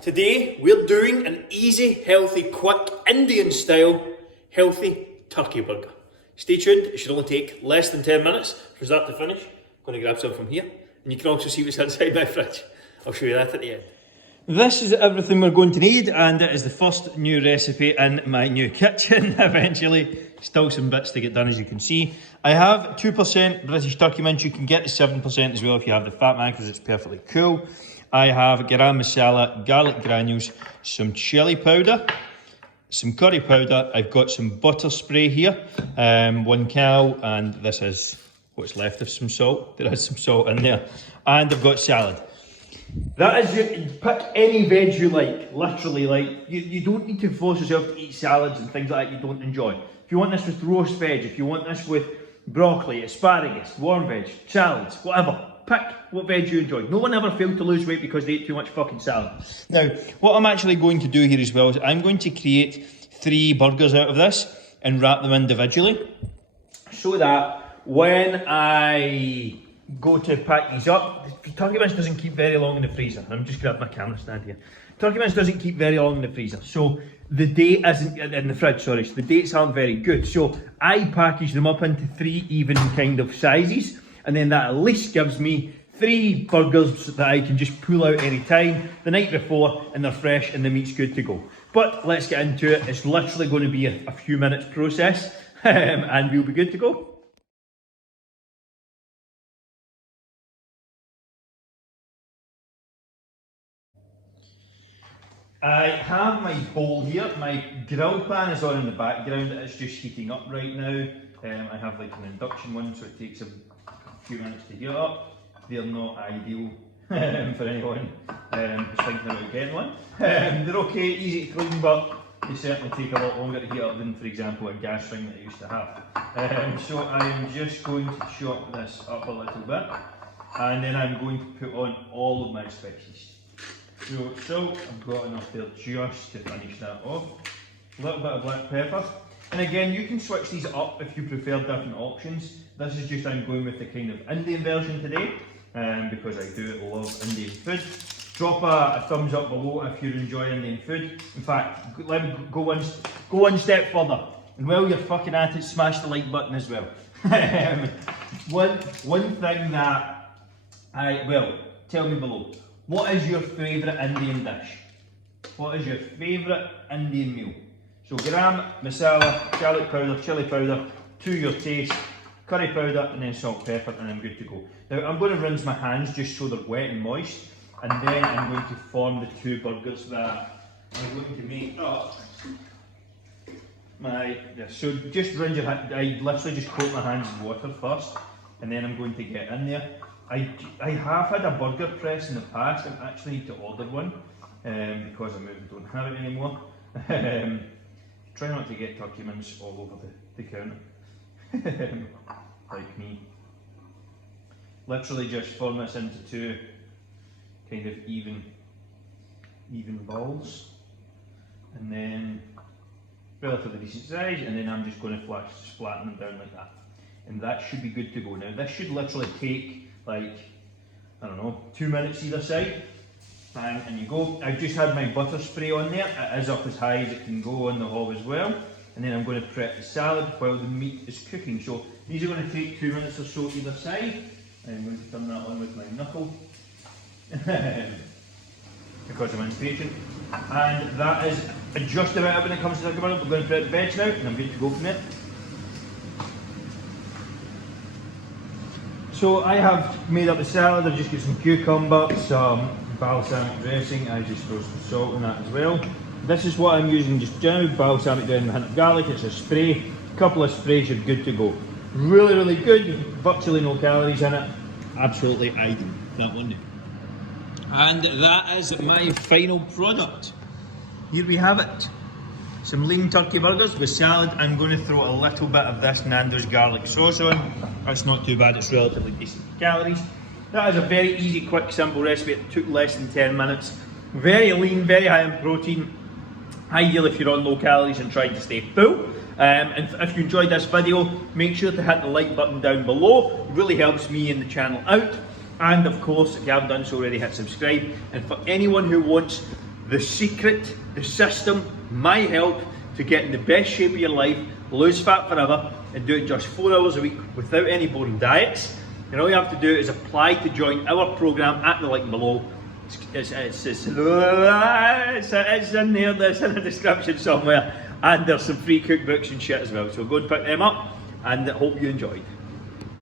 Today we're doing an easy, healthy, quick, Indian style, healthy turkey burger. Stay tuned, it should only take less than 10 minutes from start to finish. I'm going to grab some from here, and you can also see what's inside my fridge. I'll show you that at the end. This is everything we're going to need, and it is the first new recipe in my new kitchen, eventually. Still some bits to get done, as you can see. I have 2% British turkey mince. You can get the 7% as well if you have the fat man, because it's perfectly cool. I have garam masala, garlic granules, some chili powder, some curry powder. I've got some butter spray here, 1 cal, and this is what's left of some salt. There is some salt in there. And I've got salad. That is your, pick any veg you like, literally. Like, you don't need to force yourself to eat salads and things like that you don't enjoy. If you want this with roast veg, if you want this with broccoli, asparagus, warm veg, salads, whatever, pick what veg you enjoy. No one ever failed to lose weight because they ate too much fucking salad. Now, what I'm actually going to do here as well is I'm going to create 3 burgers out of this and wrap them individually, so that when I go to pack these up, the turkey mince doesn't keep very long in the freezer. I'm just grabbing my camera stand here. Turkey mince doesn't keep very long in the freezer, so the date isn't in the fridge, sorry, so the dates aren't very good. So I package them up into 3 even kind of sizes, and then that at least gives me 3 burgers that I can just pull out any time the night before, and they're fresh and the meat's good to go. But let's get into it. It's literally going to be a few minutes process, and we'll be good to go. I have my bowl here. My grill pan is on in the background. It's just heating up right now. I have like an induction one, so it takes a few minutes to heat up. They're not ideal for anyone who's thinking about getting one. They're okay, easy to clean, but they certainly take a lot longer to heat up than, for example, a gas ring that I used to have. So I am just going to chop this up a little bit, and then I'm going to put on all of my spices. So I've got enough there just to finish that off. A little bit of black pepper. And again, you can switch these up if you prefer different options. This is just, I'm going with the kind of Indian version today, because I do love Indian food. Drop a thumbs up below if you enjoy Indian food. In fact, let me go one step further. And while you're fucking at it, smash the like button as well. One thing that tell me below. What is your favourite Indian dish? What is your favourite Indian meal? So garam, masala, garlic powder, chili powder, to your taste, curry powder, and then salt, pepper, and I'm good to go. Now I'm going to rinse my hands just so they're wet and moist, and then I'm going to form the 2 burgers that I'm going to make up. So just rinse your hands. I literally just coat my hands in water first, and then I'm going to get in there. I have had a burger press in the past. I actually need to order one because I maybe don't have it anymore. Try not to get turkey mince all over the counter, like me. Literally just form this into 2 kind of even balls, and then relatively decent size, and then I'm just going to flatten them down like that. And that should be good to go. Now this should literally take like, I don't know, 2 minutes either side, and you go. I've just had my butter spray on there. It is up as high as it can go on the hob as well, and then I'm going to prep the salad while the meat is cooking. So these are going to take 2 minutes or so either side. I'm going to turn that on with my knuckle because I'm impatient, and that is just about it when it comes to turkey burger. We're going to prep the veg now, and I'm good to go from there. So I have made up the salad. I've just got some cucumber, some balsamic dressing. I just throw some salt in that as well. This is what I'm using just now, balsamic down with a hint of garlic. It's a spray, a couple of sprays, you're good to go. Really, really good, virtually no calories in it. Absolutely ideal, that one. And that is my final product. Here we have it. Some lean turkey burgers with salad. I'm going to throw a little bit of this Nando's garlic sauce on. That's not too bad, it's relatively decent calories. That is a very easy, quick, simple recipe. It took less than 10 minutes. Very lean, very high in protein. Ideal if you're on low calories and trying to stay full. And if you enjoyed this video, make sure to hit the like button down below. It really helps me and the channel out. And of course, if you haven't done so already, hit subscribe. And for anyone who wants the secret, the system, my help to get in the best shape of your life, lose fat forever, and do it just 4 hours a week without any boring diets. And all you have to do is apply to join our program at the link below. It's in there, there's in the description somewhere, and there's some free cookbooks and shit as well. So go and pick them up, and I hope you enjoyed.